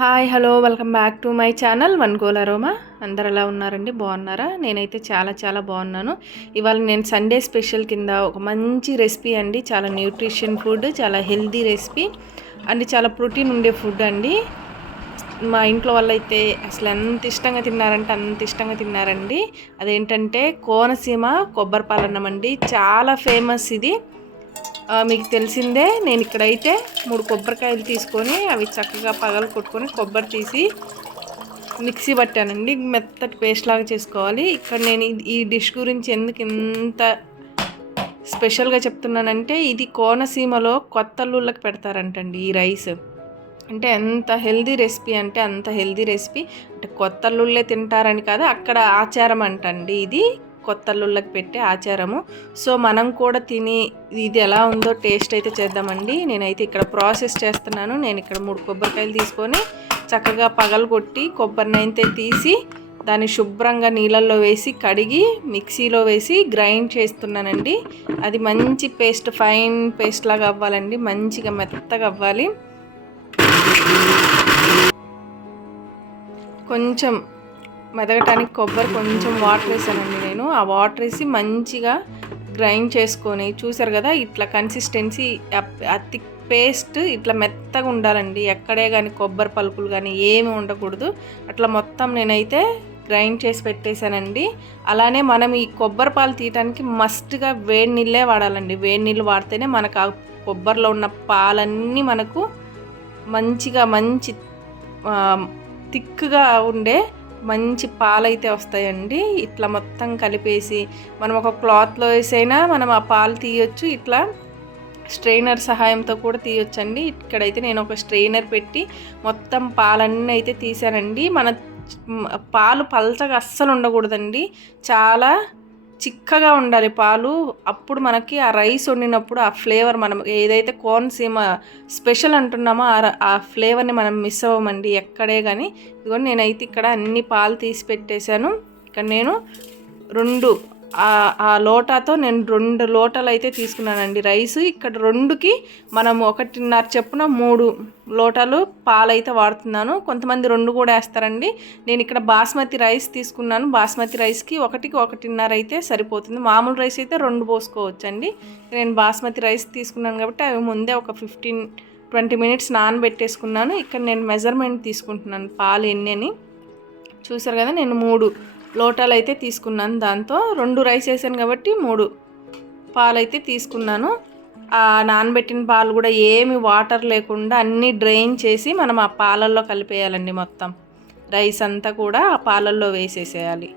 Hi hello welcome back to my channel one goal aroma. అందరు ఎలా ఉన్నారండి? బాగున్నారా? నేనైతే చాలా చాలా బాగున్నాను. ఇవాళ నేను సండే స్పెషల్ కింద ఒక మంచి రెసిపీ అండి. చాలా న్యూట్రిషన్ ఫుడ్, చాలా హెల్దీ రెసిపీ అండ్ చాలా ప్రోటీన్ ఉండే ఫుడ్ అండి. మా ఇంట్లో వాళ్ళైతే అసలు ఎంత ఇష్టంగా తిన్నారంటే అంత ఇష్టంగా తిన్నారండి. అదేంటంటే కోనసీమ కొబ్బరి పాలన్నం అండి. చాలా ఫేమస్ ఇది. మీకు తెలిసిందే. నేను ఇక్కడైతే 3 కొబ్బరికాయలు తీసుకొని అవి చక్కగా పగలు కొట్టుకొని కొబ్బరి తీసి మిక్సీ పట్టానండి. మెత్తటి పేస్ట్ లాగా చేసుకోవాలి. ఇక్కడ నేను ఈ డిష్ గురించి ఎందుకు ఇంత స్పెషల్గా చెప్తున్నానంటే, ఇది కోనసీమలో కొత్తల్లుళ్ళకి పెడతారంటండి ఈ రైస్. అంటే ఎంత హెల్దీ రెసిపీ అంటే అంత హెల్దీ రెసిపీ. అంటే కొత్తల్లుళ్ళే తింటారని కాదు, అక్కడ ఆచారం అంటండి ఇది. కొత్తల్లుళ్ళకి పెట్టే ఆచారము. సో మనం కూడా తిని ఇది ఎలా ఉందో టేస్ట్ అయితే చేద్దామండి. నేనైతే ఇక్కడ ప్రాసెస్ చేస్తున్నాను. నేను ఇక్కడ 3 కొబ్బరికాయలు తీసుకొని చక్కగా పగలగొట్టి కొబ్బరిని అయితే తీసి దాన్ని శుభ్రంగా నీళ్ళల్లో వేసి కడిగి మిక్సీలో వేసి గ్రైండ్ చేస్తున్నానండి. అది మంచి పేస్ట్, ఫైన్ పేస్ట్ లాగా అవ్వాలండి. మంచిగా మెత్తగా అవ్వాలి. కొంచెం మెదగటానికి కొబ్బరి కొంచెం వాటర్ వేసానండి నేను. ఆ వాటర్ వేసి మంచిగా గ్రైండ్ చేసుకొని, చూసారు కదా ఇట్లా కన్సిస్టెన్సీ, థిక్ పేస్ట్ ఇట్లా మెత్తగా ఉండాలండి. ఎక్కడే కానీ కొబ్బరి పలుకులు కానీ ఏమి ఉండకూడదు. అట్లా మొత్తం నేనైతే గ్రైండ్ చేసి పెట్టేశానండి. అలానే మనం ఈ కొబ్బరి పాలు తీయటానికి మస్ట్గా వేడి నీళ్ళే వాడాలండి. వేడి నీళ్ళు వాడితేనే మనకు ఆ కొబ్బరిలో ఉన్న పాలన్నీ మనకు మంచిగా మంచి థిక్గా ఉండే మంచి పాలైతే వస్తాయండి. ఇట్లా మొత్తం కలిపేసి మనం ఒక క్లాత్లో వేసైనా మనం ఆ పాలు తీయొచ్చు. ఇట్లా స్ట్రెయినర్ సహాయంతో కూడా తీయొచ్చండి. ఇక్కడైతే నేను ఒక స్ట్రెయినర్ పెట్టి మొత్తం పాలన్నీ అయితే తీసానండి. మన పాలు పల్చగా అస్సలు ఉండకూడదండి. చాలా చిక్కగా ఉండాలి పాలు. అప్పుడు మనకి ఆ రైస్ వండినప్పుడు ఆ ఫ్లేవర్, మనం ఏదైతే కోనసీమ స్పెషల్ అంటున్నామో ఆ ఫ్లేవర్ని మనం మిస్ అవ్వమండి ఎక్కడే కానీ. ఇదిగోండి నేనైతే ఇక్కడ అన్ని పాలు తీసి పెట్టేశాను. ఇక్కడ నేను ఆ లోటాతో నేను 2 లోటాలు అయితే తీసుకున్నానండి రైస్. ఇక్కడ 2కి మనం 1.5 చెప్పున 3 లోటాలు పాలు అయితే వాడుతున్నాను. కొంతమంది 2 కూడా వేస్తారండి. నేను ఇక్కడ బాస్మతి రైస్ తీసుకున్నాను. బాస్మతి రైస్కి 1కి 1.5 అయితే సరిపోతుంది. మామూలు రైస్ అయితే 2 పోసుకోవచ్చండి. నేను బాస్మతి రైస్ తీసుకున్నాను కాబట్టి అవి ముందే ఒక 15-20 మినిట్స్ నానబెట్టేసుకున్నాను. ఇక్కడ నేను మెజర్మెంట్ తీసుకుంటున్నాను పాలు ఎన్ని అని. చూసారు కదా, నేను 3 లోటాలు అయితే తీసుకున్నాను. దాంతో 2 రైస్ వేసాను కాబట్టి 3 పాలు అయితే తీసుకున్నాను. ఆ నానబెట్టిన పాలు కూడా ఏమి వాటర్ లేకుండా అన్నీ డ్రైన్ చేసి మనం ఆ పాలల్లో కలిపేయాలండి. మొత్తం రైస్ అంతా కూడా ఆ పాలల్లో వేసేసేయాలి.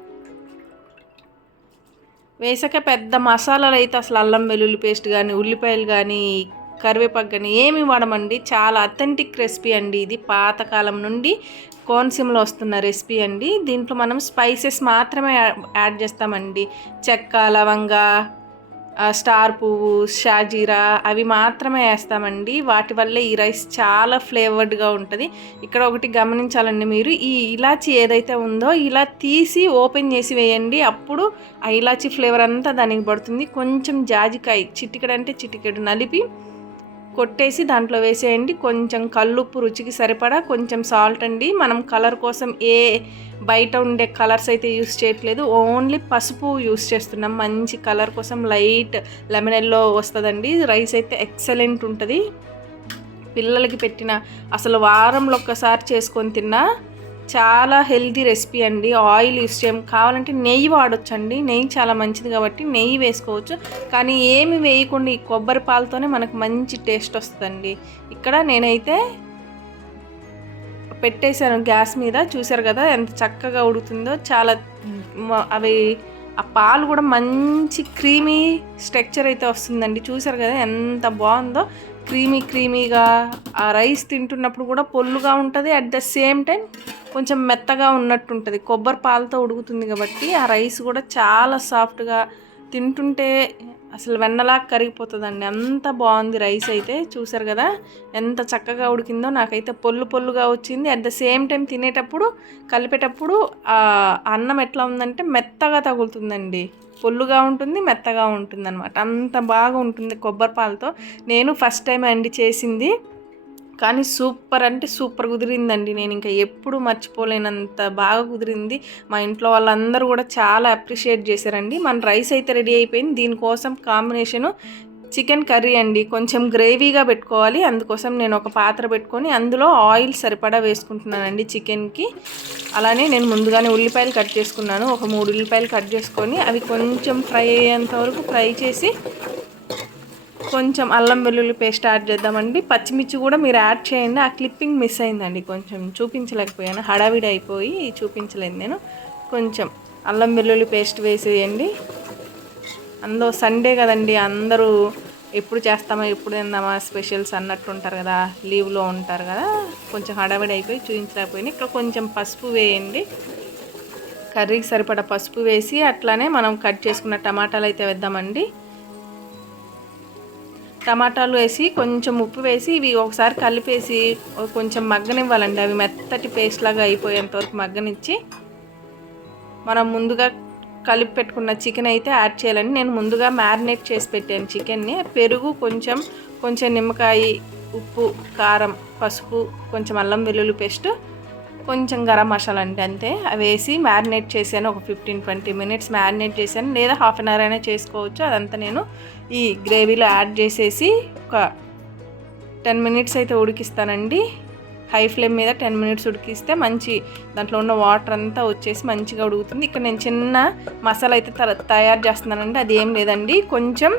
వేసాక పెద్ద మసాలాలు అయితే అసలు అల్లం వెల్లుల్లి పేస్ట్ కానీ, ఉల్లిపాయలు కానీ, కరివేపాకు కానీ ఏమి వాడమండి. చాలా అథెంటిక్ రెసిపీ అండి ఇది. పాతకాలం నుండి కోనసీమలో వస్తున్న రెసిపీ అండి. దీంట్లో మనం స్పైసెస్ మాత్రమే యాడ్ చేస్తామండి. చెక్క, లవంగ, స్టార్ పువ్వు, షాజీరా అవి మాత్రమే వేస్తామండి. వాటి వల్లే ఈ రైస్ చాలా ఫ్లేవర్డ్గా ఉంటుంది. ఇక్కడ ఒకటి గమనించాలండి మీరు, ఈ ఇలాచీ ఏదైతే ఉందో ఇలా తీసి ఓపెన్ చేసి వేయండి. అప్పుడు ఆ ఇలాచీ ఫ్లేవర్ అంతా దానికి పడుతుంది. కొంచెం జాజికాయ చిటికెడు అంటే చిటికెడు నలిపి కొట్టేసి దాంట్లో వేసేయండి. కొంచెం కల్లుప్పు రుచికి సరిపడా, కొంచెం సాల్ట్ అండి. మనం కలర్ కోసం బయట ఉండే కలర్స్ అయితే యూస్ చేయట్లేదు. ఓన్లీ పసుపు యూస్ చేస్తున్నాం. మంచి కలర్ కోసం లైట్ లెమన్ ఎల్లో వస్తుందండి. రైస్ అయితే ఎక్సలెంట్ ఉంటుంది. పిల్లలకి పెట్టిన అసలు వారంలో ఒక్కసారి చేసుకొని తిన్నా చాలా హెల్తీ రెసిపీ అండి. ఆయిల్ యూస్ చేయం. కావాలంటే నెయ్యి వాడొచ్చండి. నెయ్యి చాలా మంచిది కాబట్టి నెయ్యి వేసుకోవచ్చు. కానీ ఏమి వేయకుండా ఈ కొబ్బరి పాలతోనే మనకు మంచి టేస్ట్ వస్తుందండి. ఇక్కడ నేనైతే పెట్టేశాను గ్యాస్ మీద. చూసారు కదా ఎంత చక్కగా ఉడుకుతుందో. చాలా అవి ఆ పాలు కూడా మంచి క్రీమీ స్ట్రక్చర్ అయితే వస్తుందండి. చూసారు కదా ఎంత బాగుందో. క్రీమీగా ఆ రైస్ తింటున్నప్పుడు కూడా పొల్లుగా ఉంటుంది. అట్ ద సేమ్ టైం కొంచెం మెత్తగా ఉన్నట్టు ఉంటుంది. కొబ్బరి పాలతో ఉడుకుతుంది కాబట్టి ఆ రైస్ కూడా చాలా సాఫ్ట్గా, తింటుంటే అసలు వెన్నలా కరిగిపోతుందండి. అంత బాగుంది రైస్ అయితే. చూసారు కదా ఎంత చక్కగా ఉడికిందో. నాకైతే పొల్లుగా వచ్చింది. అట్ ద సేమ్ టైం తినేటప్పుడు, కలిపేటప్పుడు అన్నం ఎట్లా ఉందంటే మెత్తగా తగులుతుందండి. పొల్లుగా ఉంటుంది, మెత్తగా ఉంటుంది అనమాట. అంత బాగా ఉంటుంది కొబ్బరి పాలతో. నేను ఫస్ట్ టైం అండి చేసింది. కానీ సూపర్ అంటే సూపర్ కుదిరిందండి. నేను ఇంకా ఎప్పుడు మర్చిపోలేనంత బాగా కుదిరింది. మా ఇంట్లో వాళ్ళందరూ కూడా చాలా అప్రిషియేట్ చేశారండి. మన రైస్ అయితే రెడీ అయిపోయింది. దీనికోసం కాంబినేషను చికెన్ కర్రీ అండి. కొంచెం గ్రేవీగా పెట్టుకోవాలి. అందుకోసం నేను ఒక పాత్ర పెట్టుకొని అందులో ఆయిల్ సరిపడా వేసుకుంటున్నానండి చికెన్కి. అలానే నేను ముందుగానే ఉల్లిపాయలు కట్ చేసుకున్నాను. ఒక 3 ఉల్లిపాయలు కట్ చేసుకొని అవి కొంచెం ఫ్రై అయ్యేంత వరకు ఫ్రై చేసి కొంచెం అల్లం వెల్లుల్లి పేస్ట్ యాడ్ చేద్దామండి. పచ్చిమిర్చి కూడా మీరు యాడ్ చేయండి. ఆ క్లిప్పింగ్ మిస్ అయిందండి, కొంచెం చూపించలేకపోయాను, హడావిడి అయిపోయి చూపించలేదు నేను. కొంచెం అల్లం వెల్లుల్లి పేస్ట్ వేసేయండి. అందులో సండే కదండి, అందరూ ఎప్పుడు చేస్తామా ఎప్పుడు తిందామా స్పెషల్స్ అన్నట్టు ఉంటారు కదా, లీవ్లో ఉంటారు కదా, కొంచెం హడావిడి అయిపోయి చూపించలేకపోయింది. ఇక్కడ కొంచెం పసుపు వేయండి. కర్రీకి సరిపడా పసుపు వేసి అట్లానే మనం కట్ చేసుకున్న టమాటాలు అయితే వేద్దామండి. టమాటాలు వేసి కొంచెం ఉప్పు వేసి ఇవి ఒకసారి కలిపేసి కొంచెం మగ్గనివ్వాలండి. అవి మెత్తటి పేస్ట్ లాగా అయిపోయేంతవరకు మగ్గనిచ్చి మనం ముందుగా కలిపి పెట్టుకున్న చికెన్ అయితే యాడ్ చేయాలండి. నేను ముందుగా మ్యారినేట్ చేసి పెట్టాను చికెన్ని. పెరుగు, కొంచెం నిమ్మకాయ, ఉప్పు, కారం, పసుపు, కొంచెం అల్లం వెల్లుల్లి పేస్ట్, కొంచెం గరం మసాలా అండి, అంతే. అవి వేసి మ్యారినేట్ చేశాను. ఒక 15-20 మినిట్స్ మ్యారినేట్ చేశాను, లేదా హాఫ్ అన్ అవర్ అయినా చేసుకోవచ్చు. అదంతా నేను ఈ గ్రేవీలో యాడ్ చేసేసి ఒక 10 మినిట్స్ అయితే ఉడికిస్తానండి. హై ఫ్లేమ్ మీద 10 మినిట్స్ ఉడికిస్తే మంచి దాంట్లో ఉన్న వాటర్ అంతా వచ్చేసి మంచిగా ఉడుకుతుంది. ఇక్కడ నేను చిన్న మసాలా అయితే తయారు చేస్తున్నానండి. అది ఏం లేదండి, కొంచెం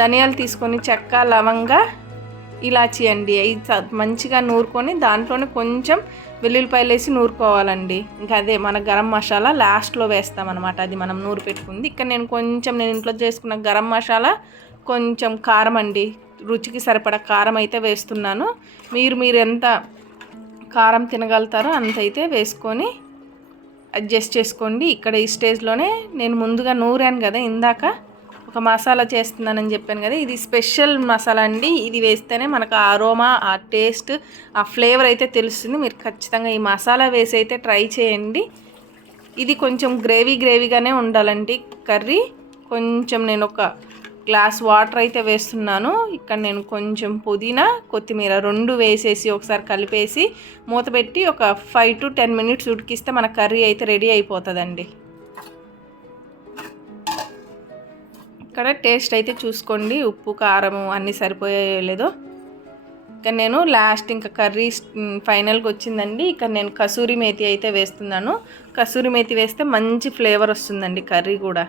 ధనియాలు తీసుకొని చెక్క, లవంగా, ఇలాచీ అండి, అవి మంచిగా నూరుకొని దాంట్లోనే కొంచెం వెల్లుల్లిపాయలు వేసి నూరుకోవాలండి. ఇంకా అదే మన గరం మసాలా లాస్ట్లో వేస్తామన్నమాట, అది మనం నూరు పెట్టుకుంది. ఇక్కడ నేను ఇంట్లో చేసుకున్న గరం మసాలా, కొంచెం కారం అండి, రుచికి సరిపడా కారం అయితే వేస్తున్నాను. మీరు ఎంత కారం తినగలుగుతారో అంత అయితే వేసుకొని అడ్జస్ట్ చేసుకోండి. ఇక్కడ ఈ స్టేజ్లోనే నేను ముందుగా నూరాను కదా ఇందాక, ఒక మసాలా చేస్తున్నానని చెప్పాను కదా, ఇది స్పెషల్ మసాలా అండి. ఇది వేస్తేనే మనకు ఆ అరోమా, ఆ టేస్ట్, ఆ ఫ్లేవర్ అయితే తెలుస్తుంది. మీరు ఖచ్చితంగా ఈ మసాలా వేసి అయితే ట్రై చేయండి. ఇది కొంచెం గ్రేవీగానే ఉండాలండి కర్రీ. కొంచెం నేను ఒక గ్లాస్ వాటర్ అయితే వేస్తున్నాను. ఇక్కడ నేను కొంచెం పుదీనా, కొత్తిమీర 2 వేసేసి ఒకసారి కలిపేసి మూత పెట్టి ఒక 5 to 10 మినిట్స్ ఉడికిస్తే మన కర్రీ అయితే రెడీ అయిపోతుందండి. ఇక్కడ టేస్ట్ అయితే చూసుకోండి, ఉప్పు, కారము అన్నీ సరిపోయాయో లేదో. ఇక్కడ నేను లాస్ట్ ఇంకా కర్రీ ఫైనల్గా వచ్చిందండి. ఇక్కడ నేను కసూరి మేతి అయితే వేస్తున్నాను. కసూరి మేతి వేస్తే మంచి ఫ్లేవర్ వస్తుందండి కర్రీ కూడా.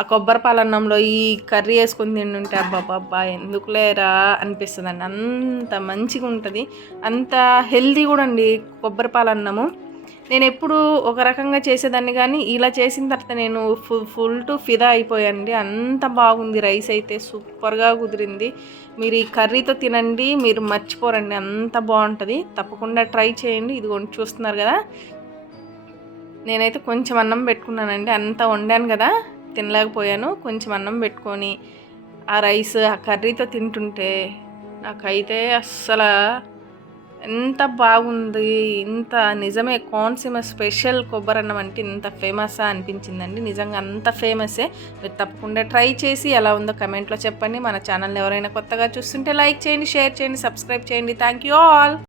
ఆ కొబ్బరి పాలన్నంలో ఈ కర్రీ వేసుకొని తింటుంటే అబ్బాబ్బా ఎందుకు లేరా అనిపిస్తుందండి. అంత మంచిగా ఉంటుంది, అంత హెల్దీ కూడా అండి కొబ్బరి పాలన్నము. నేను ఎప్పుడు ఒక రకంగా చేసేదాన్ని, కానీ ఇలా చేసిన తర్వాత నేను ఫుల్ టు ఫిదా అయిపోయానండి. అంత బాగుంది, రైస్ అయితే సూపర్గా కుదిరింది. మీరు ఈ కర్రీతో తినండి, మీరు మర్చిపోరండి, అంత బాగుంటుంది. తప్పకుండా ట్రై చేయండి. ఇదిగోండి చూస్తున్నారు కదా, నేనైతే కొంచెం అన్నం పెట్టుకున్నానండి. అంత వండాను కదా, తినలేకపోయాను. కొంచెం అన్నం పెట్టుకొని ఆ రైస్ ఆ కర్రీతో తింటుంటే నాకైతే అస్సలు ఎంత బాగుంది. ఇంత నిజమే కోనసీమ స్పెషల్ కొబ్బరి అన్నం అంటే ఇంత ఫేమస్సా అనిపించిందండి. నిజంగా అంత ఫేమస్సే. మీరు తప్పకుండా ట్రై చేసి ఎలా ఉందో కమెంట్లో చెప్పండి. మన ఛానల్ని ఎవరైనా కొత్తగా చూస్తుంటే లైక్ చేయండి, షేర్ చేయండి, సబ్స్క్రైబ్ చేయండి. Thank you all.